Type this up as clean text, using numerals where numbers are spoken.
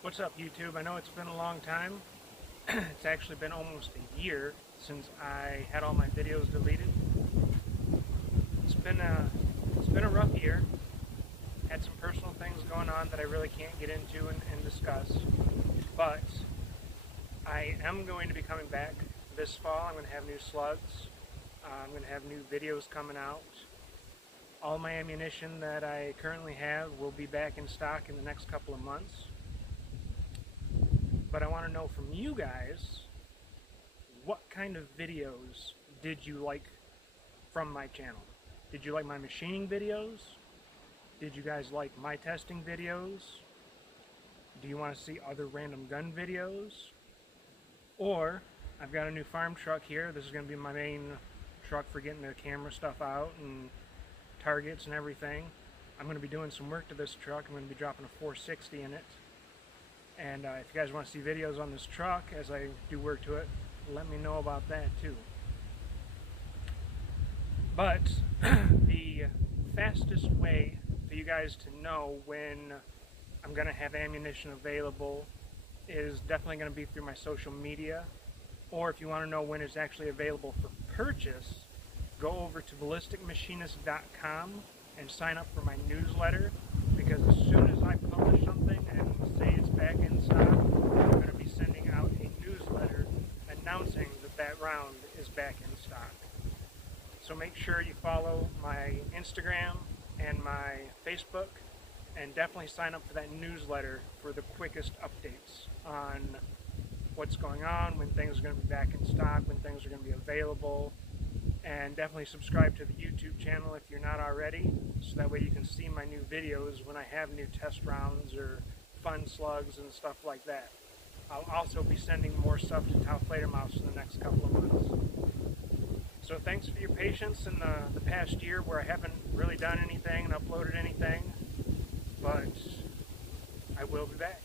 What's up, YouTube? I know it's been a long time. It's actually been almost a year since I had all my videos deleted. It's been a rough year. Had some personal things going on that I really can't get into and discuss. But I am going to be coming back this fall. I'm going to have new slugs. I'm going to have new videos coming out. All my ammunition that I currently have will be back in stock in the next couple of months. But I want to know from you guys, what kind of videos did you like from my channel? Did you like my machining videos? Did you guys like my testing videos? Do you want to see other random gun videos? Or, I've got a new farm truck here. This is going to be my main truck for getting the camera stuff out and targets and everything. I'm going to be doing some work to this truck. I'm going to be dropping a 460 in it. And if you guys want to see videos on this truck as I do work to it, let me know about that too. But the fastest way for you guys to know when I'm going to have ammunition available is definitely going to be through my social media. Or if you want to know when it's actually available for purchase, go over to ballisticmachinist.com and sign up for my newsletter, because as soon as I publish something and say it's back in stock, I'm going to be sending out a newsletter announcing that that round is back in stock. So make sure you follow my Instagram and my Facebook, and definitely sign up for that newsletter for the quickest updates on what's going on, when things are going to be back in stock, when things are going to be available. And definitely subscribe to the YouTube channel if you're not already, so that way you can see my new videos when I have new test rounds or fun slugs and stuff like that. I'll also be sending more stuff to Taufledermaus in the next couple of months. So thanks for your patience in the past year where I haven't really done anything and uploaded anything, but I will be back.